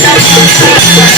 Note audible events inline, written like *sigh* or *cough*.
I'm *laughs* sorry.